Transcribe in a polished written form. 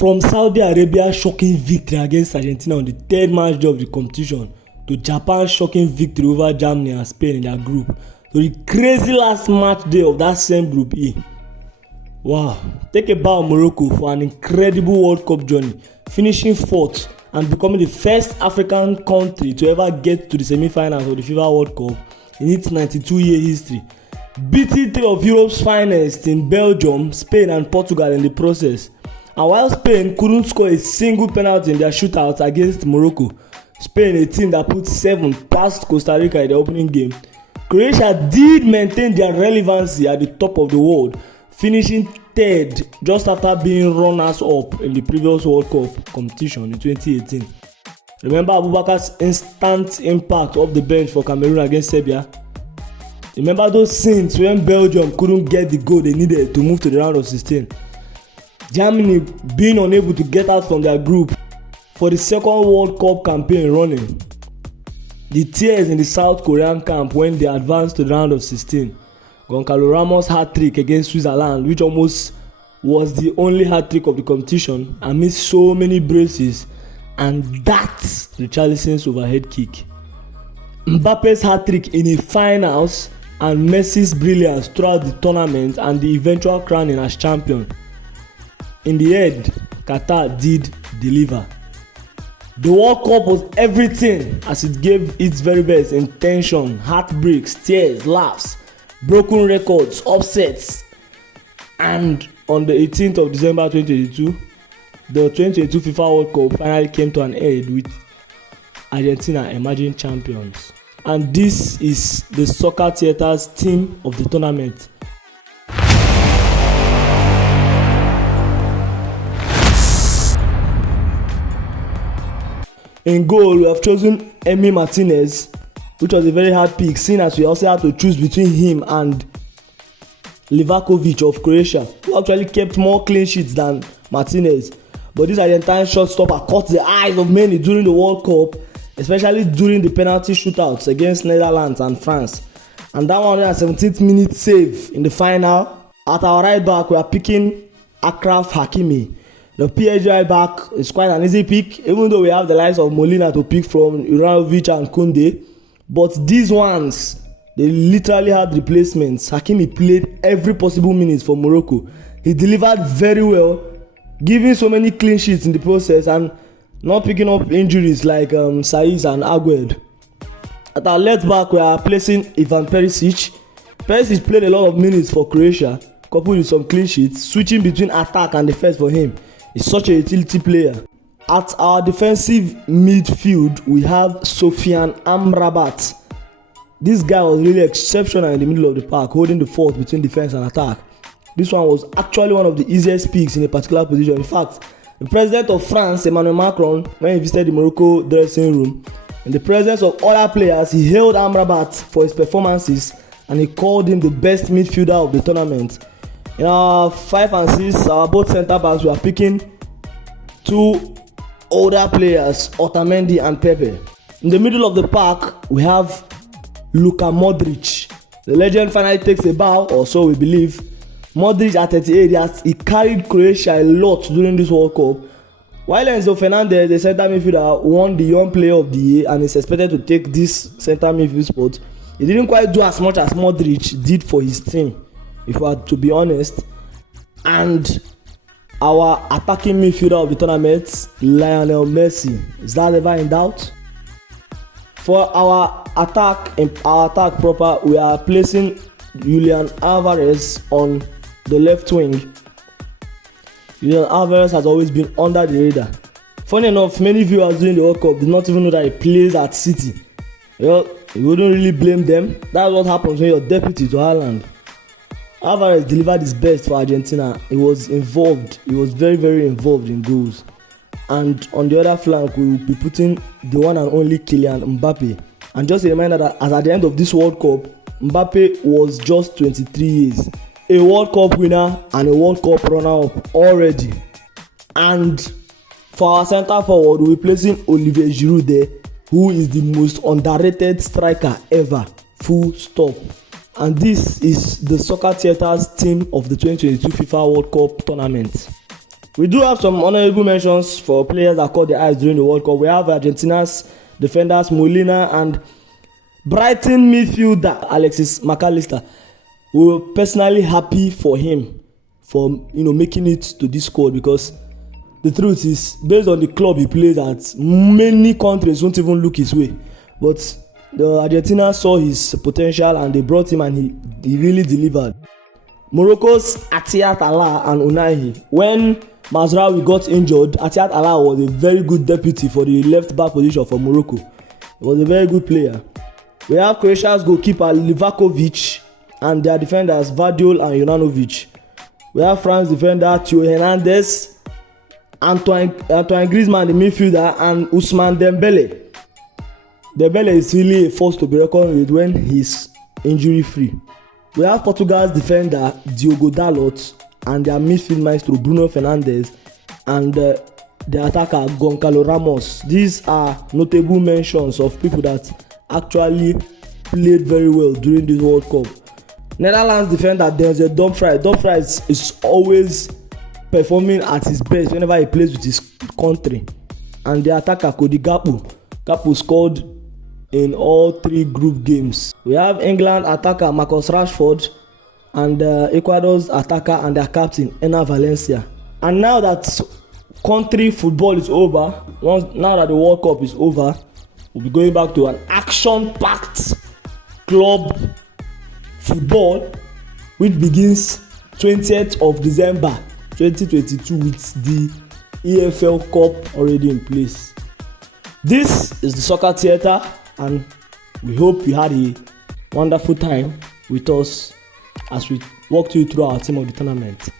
From Saudi Arabia's shocking victory against Argentina on the third match day of the competition to Japan's shocking victory over Germany and Spain in their group to the crazy last match day of that same Group E. Wow, take a bow Morocco for an incredible World Cup journey, finishing fourth and becoming the first African country to ever get to the semi-finals of the FIFA World Cup in its 92-year history, beating three of Europe's finest in Belgium, Spain and Portugal in the process. And while Spain couldn't score a single penalty in their shootout against Morocco, Spain, a team that put 7 past Costa Rica in the opening game, Croatia did maintain their relevancy at the top of the world, finishing third just after being runners-up in the previous World Cup competition in 2018. Remember Abubakar's instant impact off the bench for Cameroon against Serbia? Remember those scenes when Belgium couldn't get the goal they needed to move to the round of 16? Germany being unable to get out from their group for the second World Cup campaign running. The tears in the South Korean camp when they advanced to the round of 16. Goncalo Ramos' hat-trick against Switzerland, which almost was the only hat-trick of the competition amidst so many braces, and that's Richarlison's overhead kick. Mbappe's hat-trick in the finals and Messi's brilliance throughout the tournament and the eventual crowning as champion. In the end, Qatar did deliver. The World Cup was everything as it gave its very best in tension, heartbreaks, tears, laughs, broken records, upsets. And on the 18th of December 2022, the 2022 FIFA World Cup finally came to an end with Argentina emerging champions. And this is the Soccer Theatre's team of the tournament. In goal, we have chosen Emi Martinez, which was a very hard pick, seeing as we also had to choose between him and Livakovic of Croatia, who actually kept more clean sheets than Martinez. But this Argentine shotstopper caught the eyes of many during the World Cup, especially during the penalty shootouts against Netherlands and France. And that 117th minute save in the final. At our right back, we are picking Achraf Hakimi. The PSG right back is quite an easy pick, even though we have the likes of Molina to pick from, Ivanovic and Koundé. But these ones, they literally had replacements. Hakimi played every possible minute for Morocco. He delivered very well, giving so many clean sheets in the process and not picking up injuries like Saiz and Aguerd. At our left back, we are placing Ivan Perisic. Perisic played a lot of minutes for Croatia, coupled with some clean sheets, switching between attack and defense for him. He's such a utility player. At our defensive midfield, we have Sofian Amrabat. This guy was really exceptional in the middle of the park, holding the fort between defense and attack. This one was actually one of the easiest picks in a particular position. In fact, the president of France, Emmanuel Macron, when he visited the Morocco dressing room, in the presence of other players, he hailed Amrabat for his performances and he called him the best midfielder of the tournament. In our 5 and 6, our both centre backs were picking 2 older players, Otamendi and Pepe. In the middle of the park, we have LUKA Modric. The legend finally takes a bow, or so we believe. Modric at 38 he carried Croatia a lot during this World Cup. While Enzo Fernandez, the centre midfielder, won the Young Player of the Year and is expected to take this centre midfield spot, he didn't quite do as much as Modric did for his team, if we are to be honest. And our attacking midfielder of the tournament, Lionel Messi, is that ever in doubt? For our attack proper, we are placing Julian Alvarez on the left wing. Julian Alvarez has always been under the radar. Funny enough, many viewers during the World Cup did not even know that he plays at City. You wouldn't really blame them. That's what happens when you're deputy to Haaland. Alvarez delivered his best for Argentina. He was involved. He was very, very involved in goals. And on the other flank, we will be putting the one and only Kylian Mbappe. And just a reminder that as at the end of this World Cup, Mbappe was just 23 years. A World Cup winner and a World Cup runner-up already. And for our centre forward, we'll be placing Olivier Giroud there, who is the most underrated striker ever. Full stop. And this is the Soccer Theatre's team of the 2022 FIFA World Cup tournament. We do have some honorable mentions for players that caught the eyes during the World Cup. We have Argentina's defenders Molina and Brighton midfielder Alexis McAllister. We were personally happy for him for making it to this squad, because the truth is, based on the club he plays at, many countries won't even look his way. But the Argentina saw his potential and they brought him, and he really delivered. Morocco's Atiat Allah and Unai. When Mazraoui got injured, Atiat Allah was a very good deputy for the left back position for Morocco. He was a very good player. We have Croatia's goalkeeper Livakovic and their defenders Vardiol and Juranovic. We have France defender Theo Hernandez, Antoine Griezmann the midfielder, and Ousmane Dembele. Dembele is really a force to be reckoned with when he's injury free. We have Portugal's defender Diogo Dalot and their midfield maestro Bruno Fernandes and the attacker Goncalo Ramos. These are notable mentions of people that actually played very well during this World Cup. Netherlands defender Denzel Dumfries is always performing at his best whenever he plays with his country. And the attacker Cody Gakpo scored in all 3 group games. We have England attacker Marcus Rashford and Ecuador's attacker and their captain Enner Valencia. And now that country football is over, now that the World Cup is over, we'll be going back to an action-packed club football, which begins 20th of December 2022 with the EFL Cup already in place. This is the Soccer Theatre, and we hope you had a wonderful time with us as we walked you through our team of the tournament.